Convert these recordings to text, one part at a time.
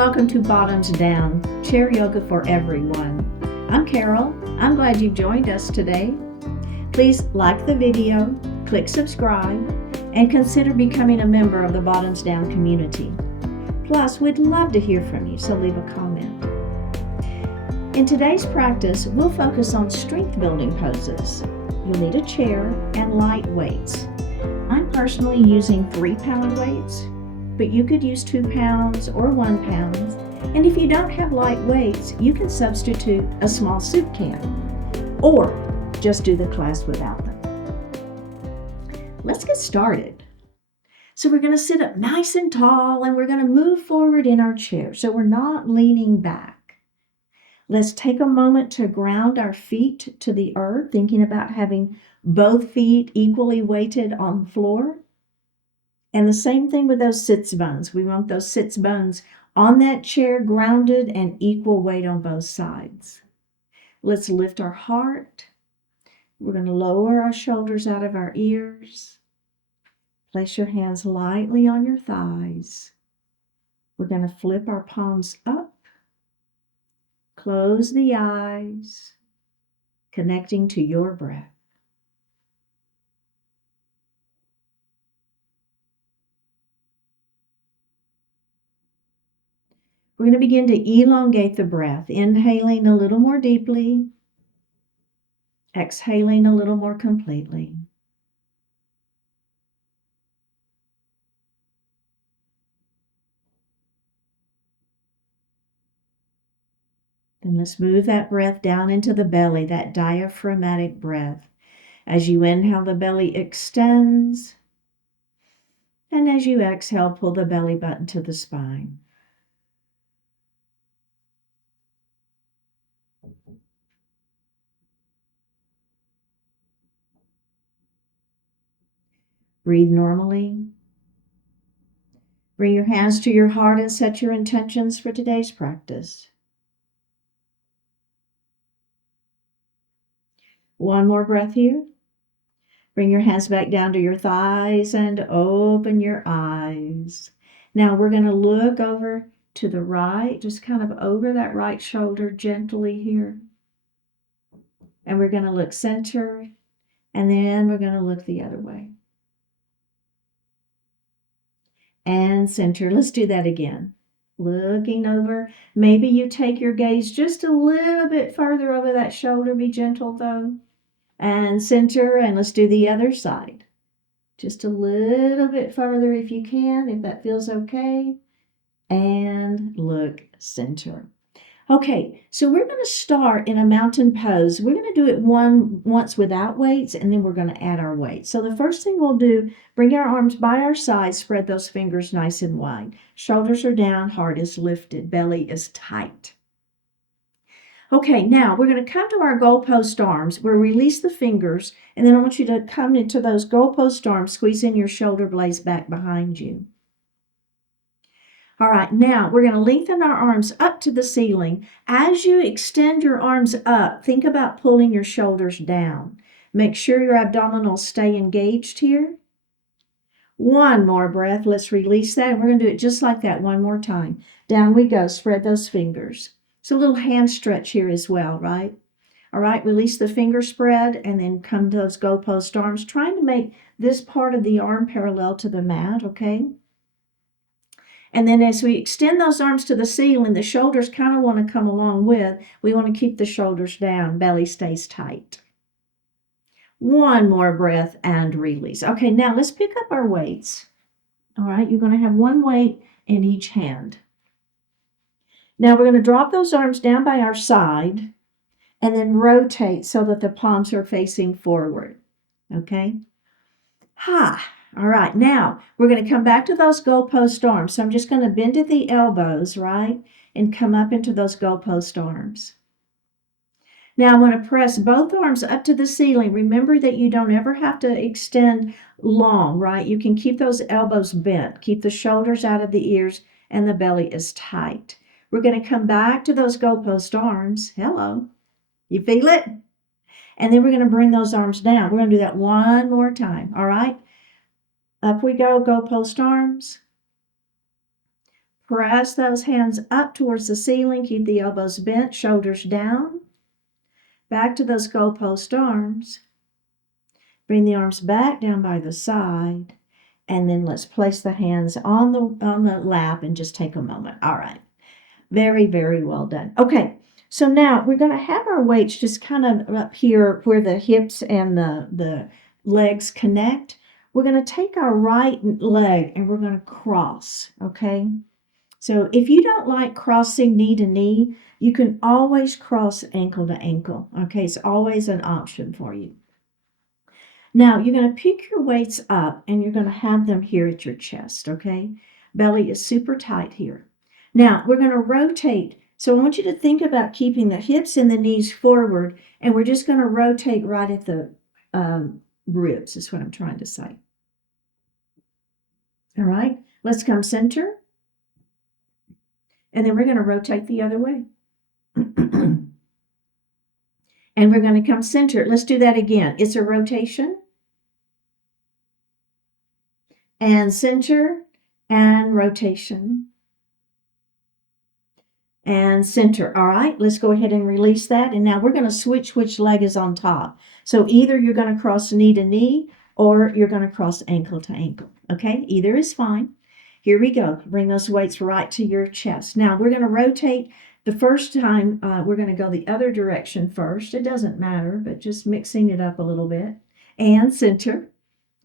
welcome to Bottoms Down, Chair Yoga for Everyone. I'm Carol. I'm glad you've joined us today. Please like the video, click subscribe, and consider becoming a member of the Bottoms Down community. Plus, we'd love to hear from you, so leave a comment. In today's practice, we'll focus on strength building poses. You'll need a chair and light weights. I'm personally using 3-pound weights, but you could use 2 pounds or 1 pound. And if you don't have light weights, you can substitute a small soup can or just do the class without them. Let's get started. So we're going to sit up nice and tall and we're going to move forward in our chair so we're not leaning back. Let's take a moment to ground our feet to the earth, thinking about having both feet equally weighted on the floor. And the same thing with those sits bones. We want those sits bones on that chair grounded and equal weight on both sides. Let's lift our heart. We're going to lower our shoulders out of our ears. Place your hands lightly on your thighs. We're going to flip our palms up. Close the eyes, connecting to your breath. We're going to begin to elongate the breath, inhaling a little more deeply, exhaling a little more completely. Then let's move that breath down into the belly, that diaphragmatic breath. As you inhale, the belly extends. And as you exhale, pull the belly button to the spine. Breathe normally. Bring your hands to your heart and set your intentions for today's practice. One more breath here. Bring your hands back down to your thighs and open your eyes. Now we're going to look over to the right, just kind of over that right shoulder gently here. And we're going to look center, and then we're going to look the other way. And center. Let's do that again. Looking over. Maybe you take your gaze just a little bit further over that shoulder. Be gentle though. And center, and let's do the other side. Just a little bit further if you can, if that feels okay. And look center. Okay, so we're going to start in a mountain pose. We're going to do it once without weights, and then we're going to add our weights. So the first thing we'll do, bring our arms by our sides, spread those fingers nice and wide. Shoulders are down, heart is lifted, belly is tight. Okay, now we're going to come to our goalpost arms. We'll release the fingers, and then I want you to come into those goalpost arms, squeeze in your shoulder blades back behind you. All right, now we're going to lengthen our arms up to the ceiling. As you extend your arms up, think about pulling your shoulders down. Make sure your abdominals stay engaged here. One more breath. Let's release that, and we're going to do it just like that one more time. Down we go. Spread those fingers. It's a little hand stretch here as well, right? All right, release the finger spread and then come to those goalpost arms, trying to make this part of the arm parallel to the mat, okay? And then as we extend those arms to the ceiling, the shoulders kind of want to come along with. We want to keep the shoulders down, belly stays tight. One more breath and release. Okay, now let's pick up our weights. All right, you're going to have one weight in each hand. Now we're going to drop those arms down by our side and then rotate so that the palms are facing forward. Okay? All right, now we're going to come back to those goalpost arms. So I'm just going to bend at the elbows, right? And come up into those goalpost arms. Now I want to press both arms up to the ceiling. Remember that you don't ever have to extend long, right? You can keep those elbows bent. Keep the shoulders out of the ears and the belly is tight. We're going to come back to those goalpost arms. Hello. You feel it? And then we're going to bring those arms down. We're going to do that one more time. All right? Up we go, goalpost arms. Press those hands up towards the ceiling. Keep the elbows bent, shoulders down. Back to those goalpost arms. Bring the arms back down by the side. And then let's place the hands on the lap and just take a moment. All right. Very, very well done. Okay. So now we're going to have our weights just kind of up here where the hips and the legs connect. We're going to take our right leg and we're going to cross, okay? So if you don't like crossing knee to knee, you can always cross ankle to ankle, okay? It's always an option for you. Now, you're going to pick your weights up and you're going to have them here at your chest, okay? Belly is super tight here. Now, we're going to rotate. So I want you to think about keeping the hips and the knees forward, and we're just going to rotate right at the ribs, is what I'm trying to say. All right, let's come center. And then we're going to rotate the other way. And we're going to come center. Let's do that again. It's a rotation. And center and rotation. And center. All right, let's go ahead and release that. And now we're going to switch which leg is on top. So either you're going to cross knee to knee or you're going to cross ankle to ankle. Okay, either is fine. Here we go. Bring those weights right to your chest. Now we're going to rotate. The first time we're going to go the other direction first. It doesn't matter, but just mixing it up a little bit. And center.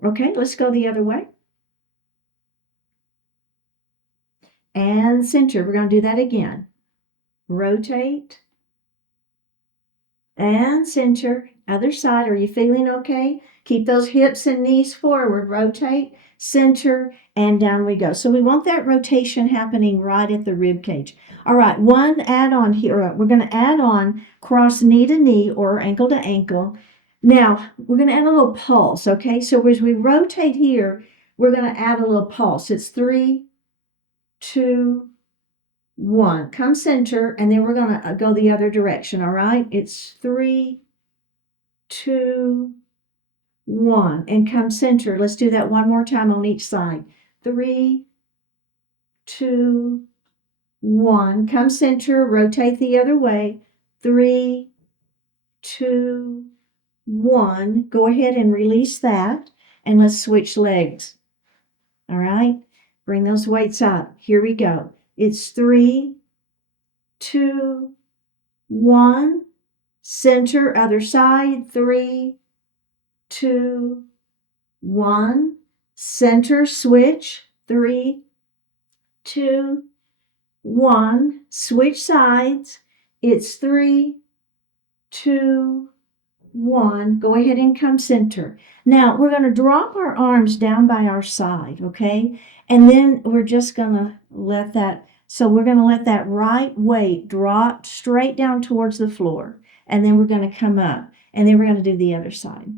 Okay, let's go the other way. And center. We're going to do that again. Rotate. And center. Other side. Are you feeling okay? Keep those hips and knees forward. Rotate, center, and down we go. So we want that rotation happening right at the rib cage. All right, one add-on here. We're going to add on cross knee to knee or ankle to ankle. Now, we're going to add a little pulse, okay? So as we rotate here, we're going to add a little pulse. It's 3, 2, 1. Come center, and then we're going to go the other direction, all right? It's 3, 2, 1. And come center. Let's do that one more time on each side. 3, 2, 1. Come center. Rotate the other way. 3, 2, 1. Go ahead and release that. And let's switch legs. All right? Bring those weights up. Here we go. It's 3, 2, 1. Center, other side. 3, 2, 1. Center, switch. 3, 2, 1. Switch sides. It's 3, 2, 1. Go ahead and come center. Now, we're going to drop our arms down by our side, okay? And then we're just going to let that, so we're going to let that right weight drop straight down towards the floor. And then we're going to come up. And then we're going to do the other side.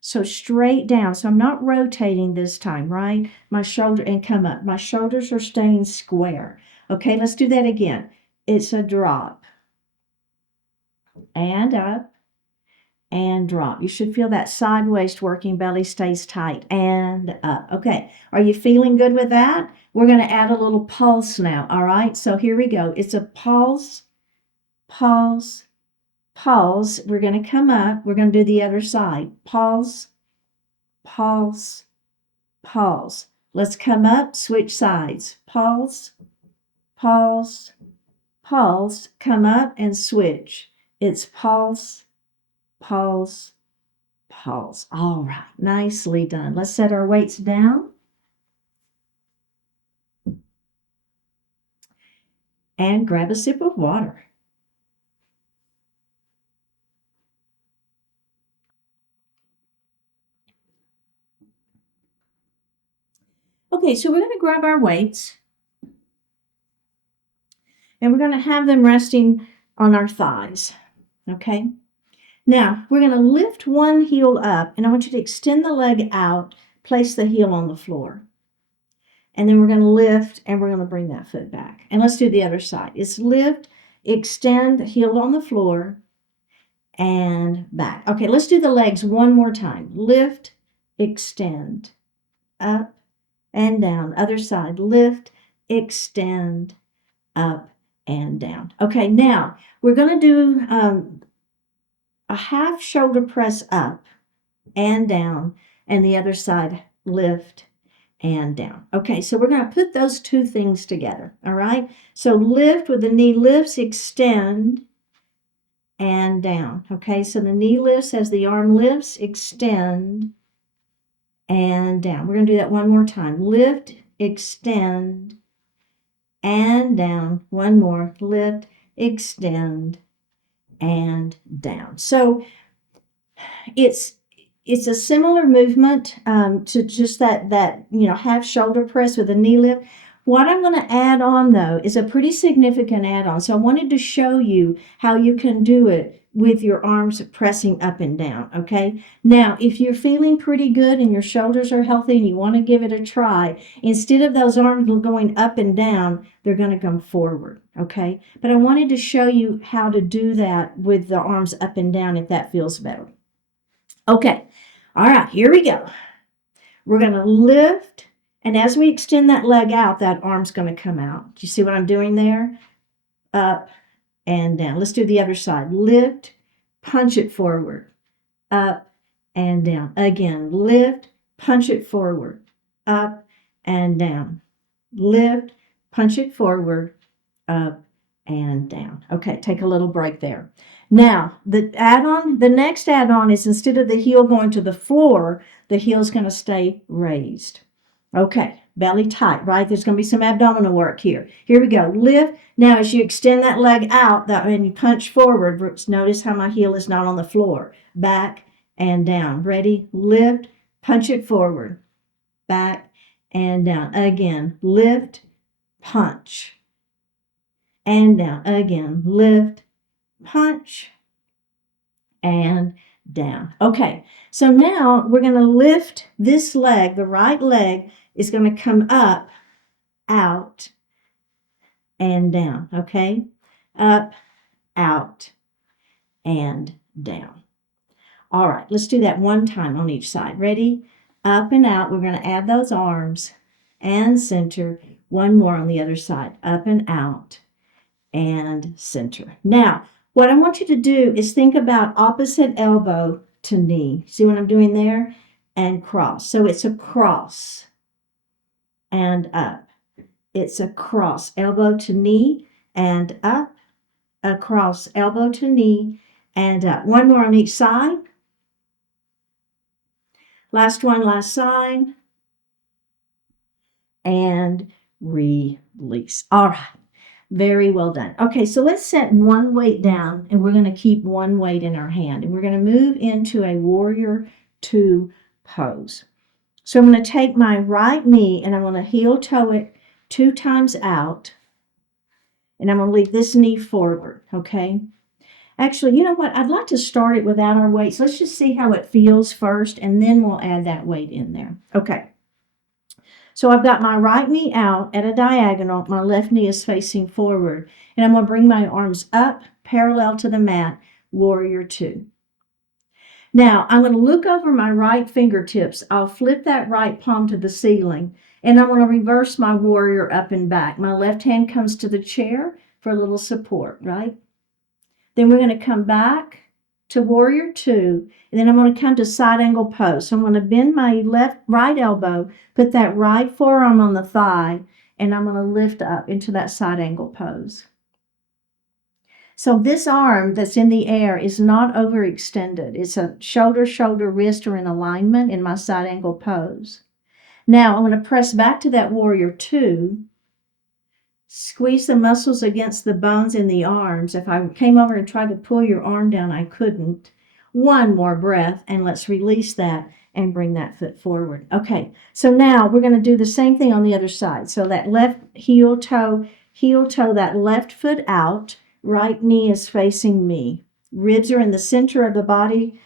So straight down. So I'm not rotating this time, right? My shoulder, and come up. My shoulders are staying square. Okay, let's do that again. It's a drop. And up. And drop. You should feel that side waist working, belly stays tight, and up. Okay, are you feeling good with that? We're going to add a little pulse now, all right? So here we go. It's a pulse, pulse, pulse. We're going to come up. We're going to do the other side. Pulse, pulse, pulse. Let's come up, switch sides. Pulse, pulse, pulse. Come up and switch. It's pulse, pulse, pulse. All right, nicely done. Let's set our weights down. And grab a sip of water. Okay, so we're going to grab our weights. And we're going to have them resting on our thighs. Okay? Now, we're going to lift one heel up, and I want you to extend the leg out, place the heel on the floor. And then we're going to lift, and we're going to bring that foot back. And let's do the other side. It's lift, extend, heel on the floor, and back. Okay, let's do the legs one more time. Lift, extend, up, and down. Other side. Lift, extend, up, and down. Okay, now we're going to do a half shoulder press up and down, and the other side lift and down. Okay, so we're going to put those two things together. All right, so lift with the knee lifts, extend, and down. Okay, so the knee lifts as the arm lifts, extend, and down. We're going to do that one more time. Lift, extend, and down. One more. Lift, extend, and down. So it's a similar movement to just that half shoulder press with a knee lift. What I'm going to add on though is a pretty significant add-on. So I wanted to show you how you can do it with your arms pressing up and down. Okay. Now, if you're feeling pretty good and your shoulders are healthy and you want to give it a try, instead of those arms going up and down, they're going to come forward. Okay. But I wanted to show you how to do that with the arms up and down if that feels better. Okay, all right, here we go. We're going to lift, and as we extend that leg out, that arm's going to come out. Do you see what I'm doing there? Up and down. Let's do the other side. Lift, punch it forward, up and down. Again, lift, punch it forward, up and down. Lift, punch it forward, up and down. Okay, take a little break there. Now, the next add-on is instead of the heel going to the floor, the heel's going to stay raised. Okay, belly tight, right? There's going to be some abdominal work here. Here we go. Lift. Now, as you extend that leg out, and you punch forward, notice how my heel is not on the floor. Back and down. Ready? Lift. Punch it forward. Back and down. Again, lift, punch. And down. Again, lift, punch, and down. Okay, so now we're going to lift this leg. The right leg is going to come up, out, and down. Okay, up, out, and down. All right, let's do that one time on each side. Ready? Up and out. We're going to add those arms and center. One more on the other side. Up and out and center. Now, what I want you to do is think about opposite elbow to knee. See what I'm doing there? And cross. So it's a cross and up. It's a cross, elbow to knee and up. Across, elbow to knee and up. One more on each side. Last one, last side. And release. All right. Very well done. Okay, so let's set one weight down, and we're going to keep one weight in our hand. And we're going to move into a warrior two pose. So I'm going to take my right knee, and I'm going to heel toe it 2 times out. And I'm going to leave this knee forward, okay? Actually, you know what? I'd like to start it without our weights. Let's just see how it feels first, and then we'll add that weight in there. Okay. So I've got my right knee out at a diagonal. My left knee is facing forward. And I'm going to bring my arms up parallel to the mat, warrior two. Now, I'm going to look over my right fingertips. I'll flip that right palm to the ceiling. And I'm going to reverse my warrior up and back. My left hand comes to the chair for a little support, right? Then we're going to come back to warrior two, and then I'm going to come to side angle pose. So I'm going to bend my right elbow, put that right forearm on the thigh, and I'm going to lift up into that side angle pose. So this arm that's in the air is not overextended. It's a shoulder, wrist are in alignment in my side angle pose. Now I'm going to press back to that warrior two, squeeze the muscles against the bones in the arms. If I came over and tried to pull your arm down, I couldn't. One more breath, and let's release that and bring that foot forward. Okay, so now we're going to do the same thing on the other side. So that left heel toe, that left foot out, right knee is facing me. Ribs are in the center of the body.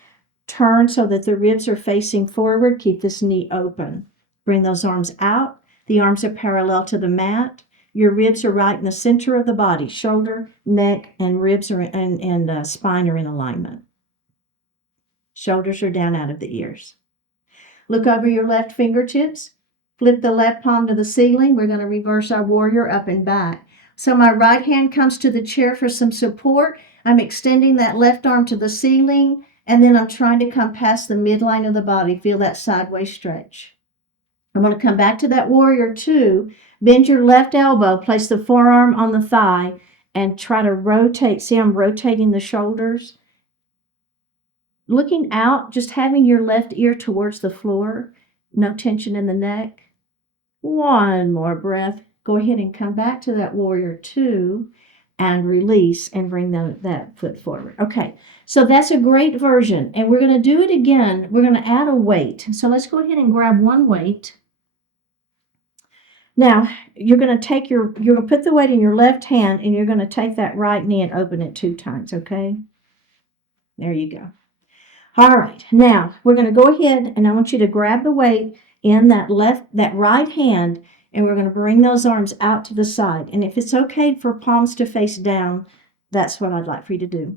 Turn so that the ribs are facing forward. Keep this knee open. Bring those arms out. The arms are parallel to the mat. Your ribs are right in the center of the body. Shoulder, neck, and ribs are and spine are in alignment. Shoulders are down out of the ears. Look over your left fingertips. Flip the left palm to the ceiling. We're going to reverse our warrior up and back. So my right hand comes to the chair for some support. I'm extending that left arm to the ceiling, and then I'm trying to come past the midline of the body. Feel that sideways stretch. I'm going to come back to that warrior two. Bend your left elbow, place the forearm on the thigh, and try to rotate. See, I'm rotating the shoulders. Looking out, just having your left ear towards the floor. No tension in the neck. One more breath. Go ahead and come back to that warrior two and release and bring that foot forward. Okay, so that's a great version. And we're going to do it again. We're going to add a weight. So let's go ahead and grab one weight. Now, you're going to put the weight in your left hand, and you're going to take that right knee and open it 2 times, okay? There you go. All right, now we're going to go ahead, and I want you to grab the weight in that right hand, and we're going to bring those arms out to the side. And if it's okay for palms to face down, that's what I'd like for you to do.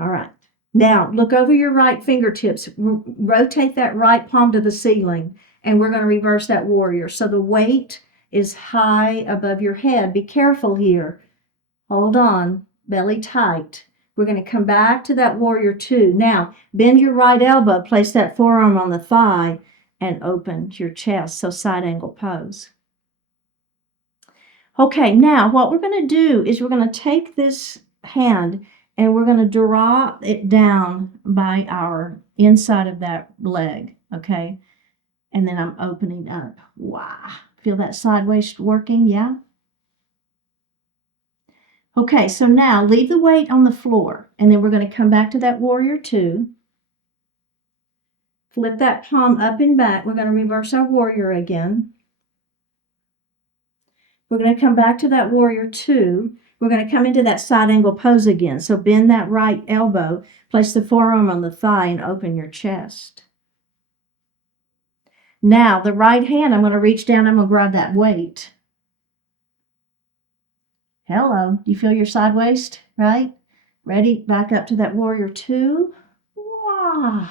All right. Now, look over your right fingertips. Rotate that right palm to the ceiling, and we're going to reverse that warrior. So the weight is high above your head. Be careful here. Hold on. Belly tight. We're going to come back to that warrior two. Now, bend your right elbow. Place that forearm on the thigh and open your chest. So side angle pose. Okay, now what we're going to do is we're going to take this hand and we're going to draw it down by our inside of that leg, okay? And then I'm opening up. Wow. Feel that sideways working? Yeah? Okay, so now leave the weight on the floor, and then we're going to come back to that warrior two. Flip that palm up and back. We're going to reverse our warrior again. We're going to come back to that warrior two. We're going to come into that side angle pose again. So bend that right elbow, place the forearm on the thigh, and open your chest. Now, the right hand, I'm going to reach down. I'm going to grab that weight. Hello. Do you feel your side waist? Right? Ready? Back up to that warrior two. Wow.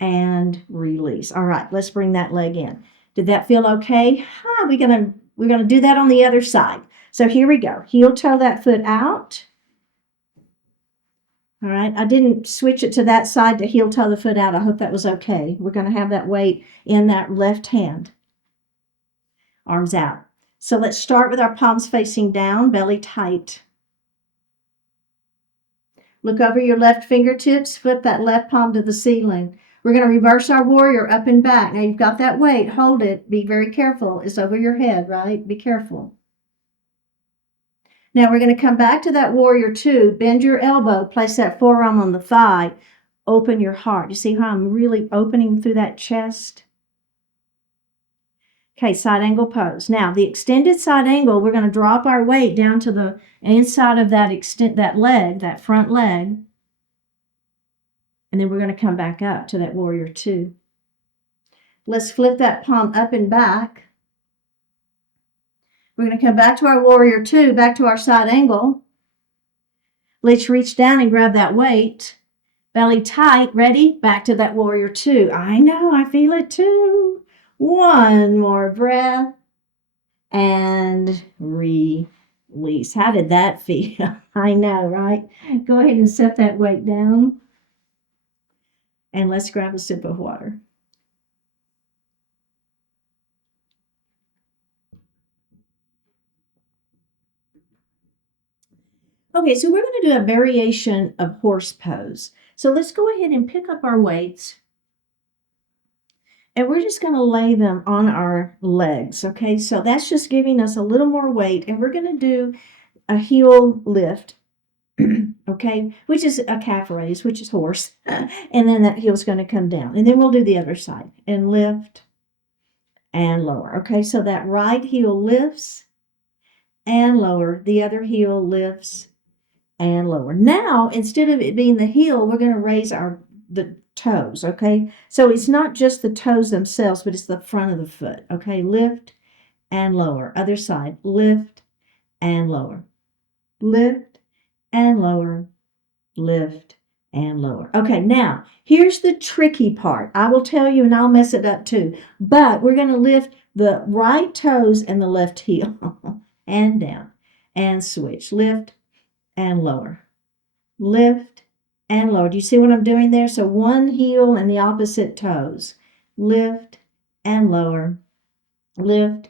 And release. All right, let's bring that leg in. Did that feel okay? We're gonna do that on the other side. So here we go. Heel toe that foot out. All right, I didn't switch it to that side to heel toe the foot out. I hope that was okay. We're going to have that weight in that left hand. Arms out. So let's start with our palms facing down, belly tight. Look over your left fingertips, flip that left palm to the ceiling. We're going to reverse our warrior up and back. Now you've got that weight, hold it, be very careful. It's over your head, right? Be careful. Now we're going to come back to that warrior two. Bend your elbow, place that forearm on the thigh, open your heart. You see how I'm really opening through that chest? Okay, side angle pose. Now the extended side angle, we're going to drop our weight down to the inside of that leg, that front leg. And then we're going to come back up to that warrior two. Let's flip that palm up and back. We're going to come back to our warrior two, back to our side angle. Let's reach down and grab that weight. Belly tight, ready? Back to that warrior two. I know, I feel it too. One more breath. And release. How did that feel? I know, right? Go ahead and set that weight down. And let's grab a sip of water. Okay, so we're going to do a variation of horse pose. So let's go ahead and pick up our weights. And we're just going to lay them on our legs, okay? So that's just giving us a little more weight. And we're going to do a heel lift, okay? Which is a calf raise, which is horse. And then that heel's going to come down. And then we'll do the other side. And lift and lower, okay? So that right heel lifts and lower. The other heel lifts and lower. Now, instead of it being the heel, we're going to raise the toes, okay? So it's not just the toes themselves, but it's the front of the foot, okay? Lift and lower. Other side, lift and lower. Lift and lower. Lift and lower. Okay, now here's the tricky part. I will tell you, and I'll mess it up too, but we're going to lift the right toes and the left heel and down and switch. Lift and lower. Lift and lower. Do you see what I'm doing there? So one heel and the opposite toes. Lift and lower. Lift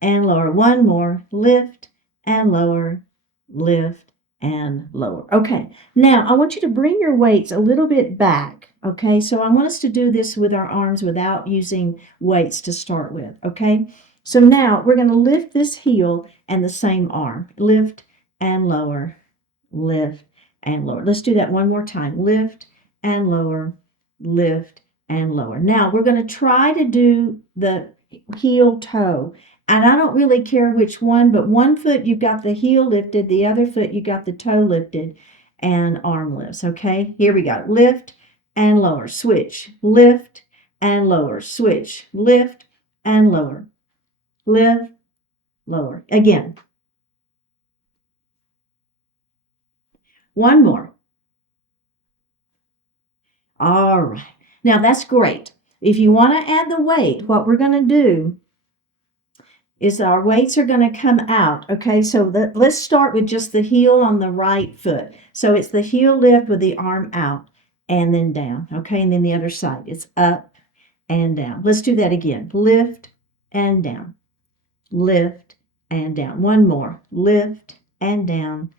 and lower. One more. Lift and lower. Lift and lower. Okay, now I want you to bring your weights a little bit back. Okay, so I want us to do this with our arms without using weights to start with. Okay, so now we're going to lift this heel and the same arm. Lift and lower. Lift and lower. Let's do that one more time. Lift and lower. Lift and lower. Now we're going to try to do the heel toe. And I don't really care which one, but one foot you've got the heel lifted, the other foot you got the toe lifted, and arm lifts. Okay, here we go. Lift and lower, switch, lift and lower, switch, lift and lower, lift, lower. Again. One more. All right. Now that's great. If you want to add the weight, what we're going to do is our weights are going to come out. Okay, so let's start with just the heel on the right foot. So it's the heel lift with the arm out and then down. Okay, and then the other side. It's up and down. Let's do that again. Lift and down. Lift and down. One more. Lift and down.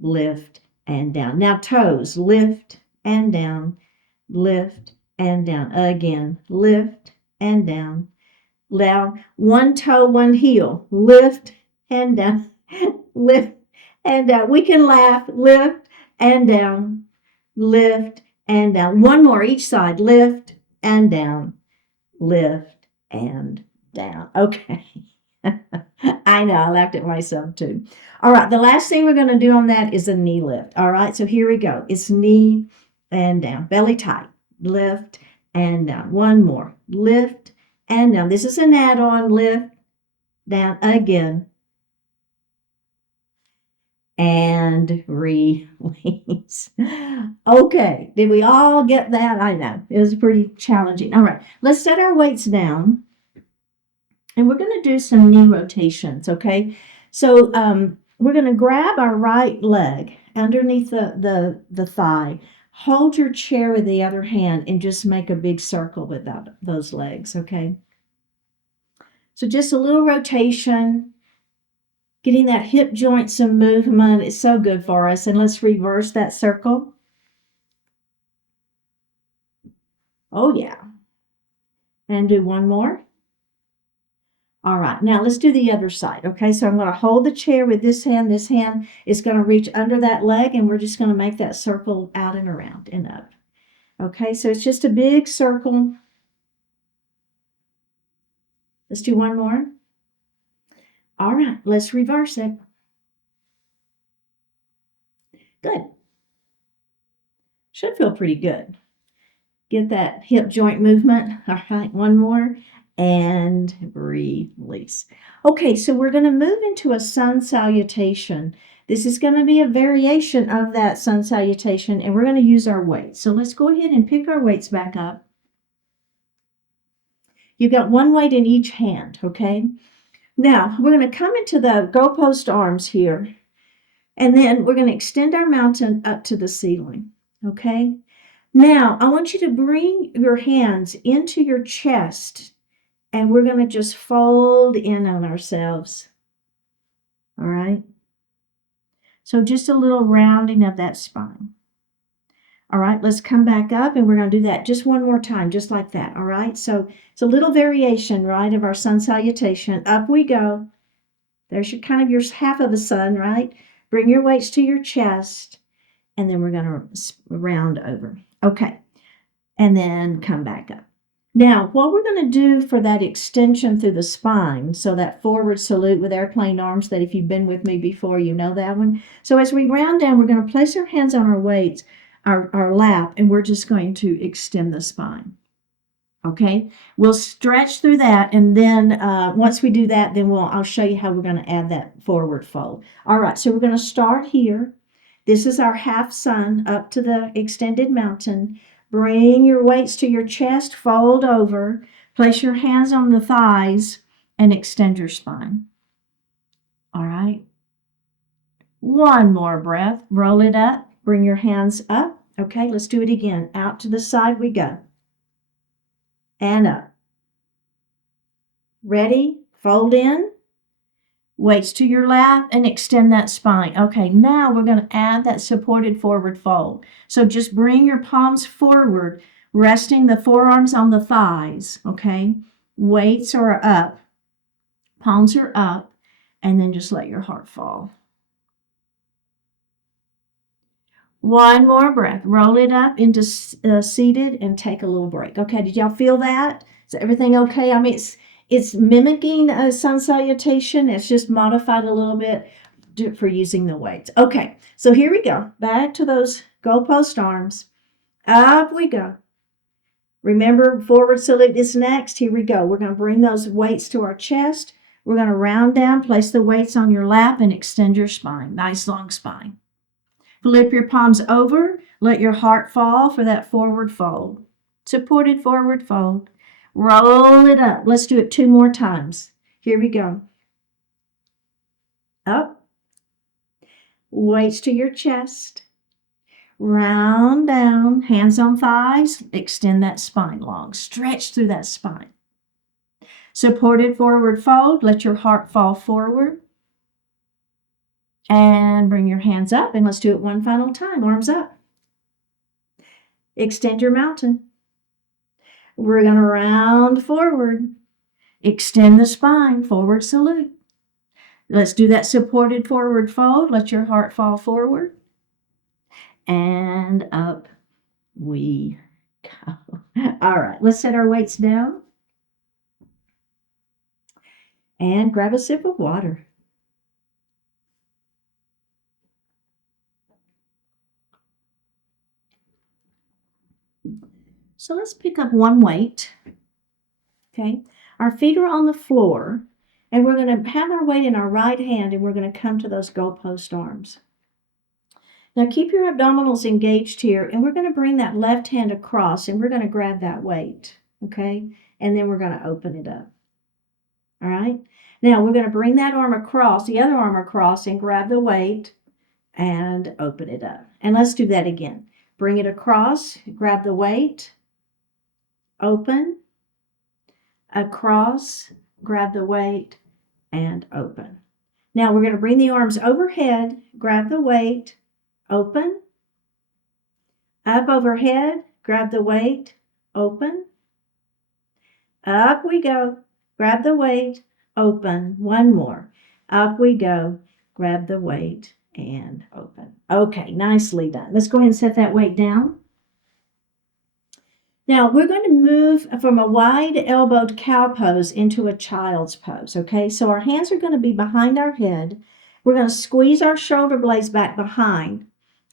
Lift and down. Now toes. Lift and down. Lift and down. Again. Lift and down. Now, one toe, one heel. Lift and down. Lift and down. We can laugh. Lift and down. Lift and down. One more each side. Lift and down. Lift and down. Okay. I know. I laughed at myself too. All right. The last thing we're going to do on that is a knee lift. All right. So here we go. It's knee and down. Belly tight. Lift and down. One more. Lift and down. This is an add-on. Lift, down again, and release. Okay, did we all get that? I know, it was pretty challenging. All right, let's set our weights down, and we're going to do some knee rotations, okay? So we're going to grab our right leg underneath the thigh. Hold your chair with the other hand and just make a big circle with those legs, okay? So just a little rotation, getting that hip joint some movement is so good for us. And let's reverse that circle. Oh, yeah. And do one more. All right, now let's do the other side, okay? So I'm going to hold the chair with this hand. This hand is going to reach under that leg, and we're just going to make that circle out and around and up. Okay, so it's just a big circle. Let's do one more. All right, let's reverse it. Good. Should feel pretty good. Get that hip joint movement. All right, one more. And release. Okay, so we're going to move into a sun salutation. This is going to be a variation of that sun salutation, and we're going to use our weights. So let's go ahead and pick our weights back up. You've got one weight in each hand, okay? Now, we're going to come into the goalpost arms here, and then we're going to extend our mountain up to the ceiling, okay? Now, I want you to bring your hands into your chest, and we're going to just fold in on ourselves. All right? So just a little rounding of that spine. All right, let's come back up, and we're going to do that just one more time, just like that. All right? So it's a little variation, right, of our sun salutation. Up we go. There's your kind of your half of the sun, right? Bring your weights to your chest, and then we're going to round over. Okay, and then come back up. Now, what we're going to do for that extension through the spine, so that forward salute with airplane arms, that if you've been with me before, you know that one. So as we round down, we're going to place our hands on our weights, our lap, and we're just going to extend the spine. Okay, we'll stretch through that, and then once we do that, then I'll show you how we're going to add that forward fold. All right, so we're going to start here, This is our half sun up to the extended mountain. Bring your weights to your chest, fold over, place your hands on the thighs, and extend your spine. All right. One more breath. Roll it up. Bring your hands up. Okay, let's do it again. Out to the side we go. And up. Ready? Fold in. Weights to your lap and extend that spine. Okay, now we're going to add that supported forward fold. So just bring your palms forward, resting the forearms on the thighs. Okay, weights are up, palms are up, and then just let your heart fall. One more breath. Roll it up into seated and take a little break. Okay, did y'all feel that? Is everything okay? I mean, it's mimicking a sun salutation. It's just modified a little bit for using the weights. Okay, so here we go. Back to those goalpost arms. Up we go. Remember, forward salute is next. Here we go. We're going to bring those weights to our chest. We're going to round down, place the weights on your lap, and extend your spine. Nice long spine. Flip your palms over. Let your heart fall for that forward fold. Supported forward fold. Roll it up. Let's do it 2 more times. Here we go. Up. Weights to your chest. Round down. Hands on thighs. Extend that spine long. Stretch through that spine. Supported forward fold. Let your heart fall forward. And bring your hands up. And let's do it one final time. Arms up. Extend your mountain. We're going to round forward. Extend the spine, forward salute. Let's do that supported forward fold. Let your heart fall forward. And up we go. All right, let's set our weights down. And grab a sip of water. So let's pick up one weight. Okay, our feet are on the floor, and we're going to have our weight in our right hand, and we're going to come to those goalpost arms. Now keep your abdominals engaged here, and we're going to bring that left hand across, and we're going to grab that weight, okay? And then we're going to open it up. All right? Now we're going to bring that arm across, the other arm across, and grab the weight and open it up. And let's do that again. Bring it across, grab the weight, open, across, grab the weight, and open. Now we're going to bring the arms overhead, grab the weight, open, up overhead, grab the weight, open, up we go, grab the weight, open, one more, up we go, grab the weight, and open. Okay, nicely done. Let's go ahead and set that weight down. Now, we're going to move from a wide elbowed cow pose into a child's pose, okay? So our hands are going to be behind our head. We're going to squeeze our shoulder blades back behind.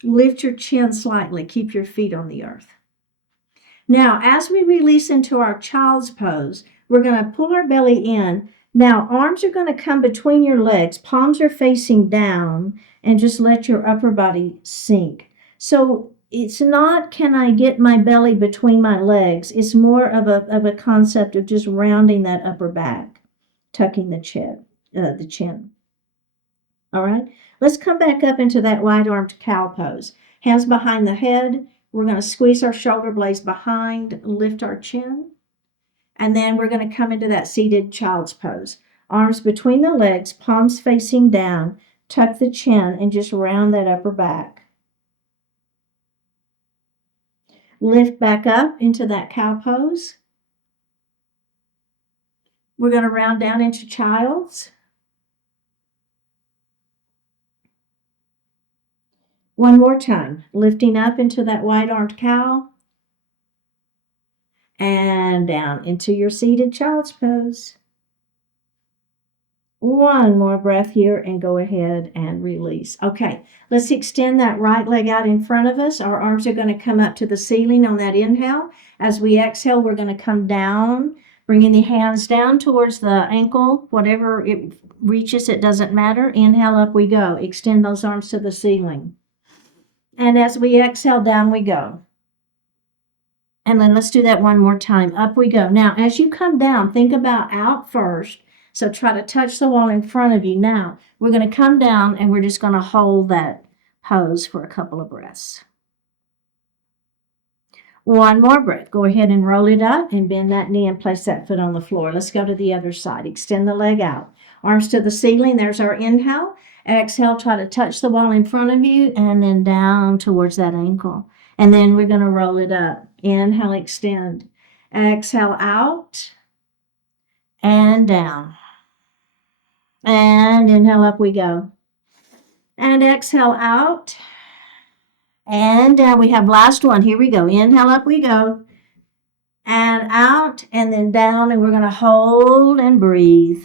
Lift your chin slightly. Keep your feet on the earth. Now, as we release into our child's pose, we're going to pull our belly in. Now, arms are going to come between your legs. Palms are facing down, and just let your upper body sink. So it's not, can I get my belly between my legs? It's more of a concept of just rounding that upper back, tucking the chin. All right, let's come back up into that wide-armed cow pose. Hands behind the head. We're going to squeeze our shoulder blades behind, lift our chin. And then we're going to come into that seated child's pose. Arms between the legs, palms facing down, tuck the chin, and just round that upper back. Lift back up into that cow pose. We're going to round down into child's. One more time, lifting up into that wide-armed cow. And down into your seated child's pose. One more breath here and go ahead and release. Okay, let's extend that right leg out in front of us. Our arms are going to come up to the ceiling on that inhale. As we exhale, we're going to come down, bringing the hands down towards the ankle. Whatever it reaches, it doesn't matter. Inhale, up we go. Extend those arms to the ceiling. And as we exhale, down we go. And then let's do that one more time. Up we go. Now, as you come down, think about out first. So try to touch the wall in front of you. Now, we're going to come down and we're just going to hold that pose for a couple of breaths. One more breath. Go ahead and roll it up and bend that knee and place that foot on the floor. Let's go to the other side. Extend the leg out. Arms to the ceiling. There's our inhale. Exhale, try to touch the wall in front of you and then down towards that ankle. And then we're going to roll it up. Inhale, extend. Exhale out and down. And inhale, up we go. And exhale out and down. We have last one. Here we go. Inhale, up we go. And out and then down. And we're going to hold and breathe.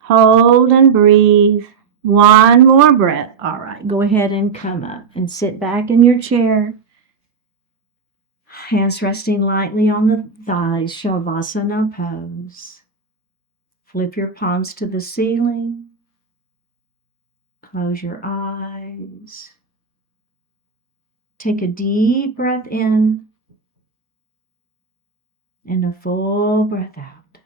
Hold and breathe. One more breath. All right, go ahead and come up and sit back in your chair. Hands resting lightly on the thighs, Shavasana pose. Flip your palms to the ceiling. Close your eyes. Take a deep breath in and a full breath out.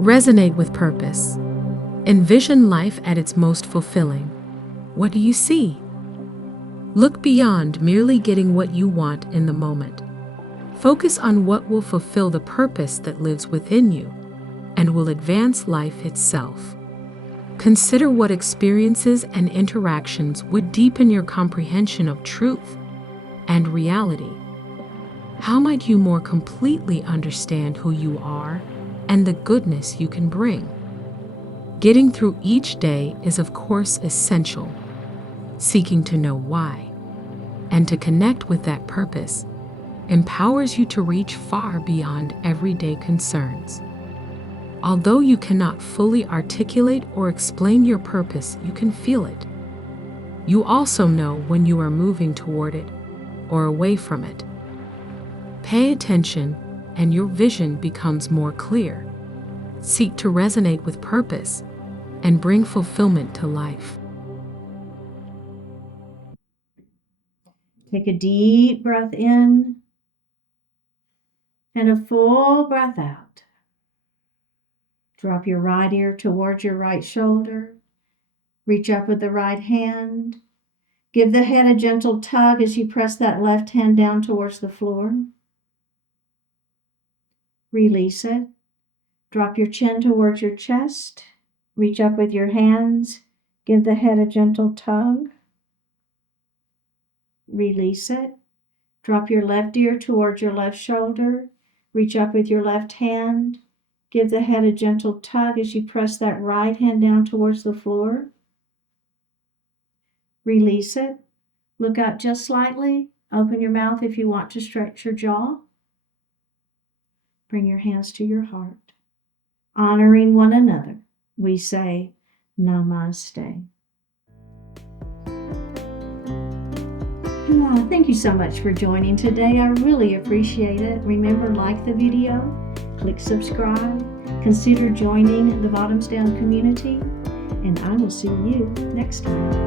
Resonate with purpose. Envision life at its most fulfilling. What do you see? Look beyond merely getting what you want in the moment. Focus on what will fulfill the purpose that lives within you and will advance life itself. Consider what experiences and interactions would deepen your comprehension of truth and reality. How might you more completely understand who you are and the goodness you can bring? Getting through each day is, of course, essential. Seeking to know why and to connect with that purpose empowers you to reach far beyond everyday concerns. Although you cannot fully articulate or explain your purpose, you can feel it. You also know when you are moving toward it or away from it. Pay attention and your vision becomes more clear. Seek to resonate with purpose and bring fulfillment to life. Take a deep breath in and a full breath out. Drop your right ear towards your right shoulder. Reach up with the right hand. Give the head a gentle tug as you press that left hand down towards the floor. Release it. Drop your chin towards your chest. Reach up with your hands. Give the head a gentle tug. Release it. Drop your left ear towards your left shoulder. Reach up with your left hand. Give the head a gentle tug as you press that right hand down towards the floor. Release it. Look out just slightly. Open your mouth if you want to stretch your jaw. Bring your hands to your heart. Honoring one another, we say Namaste. Thank you so much for joining today. I really appreciate it. Remember, like the video, click subscribe, consider joining the Bottoms Down community, and I will see you next time.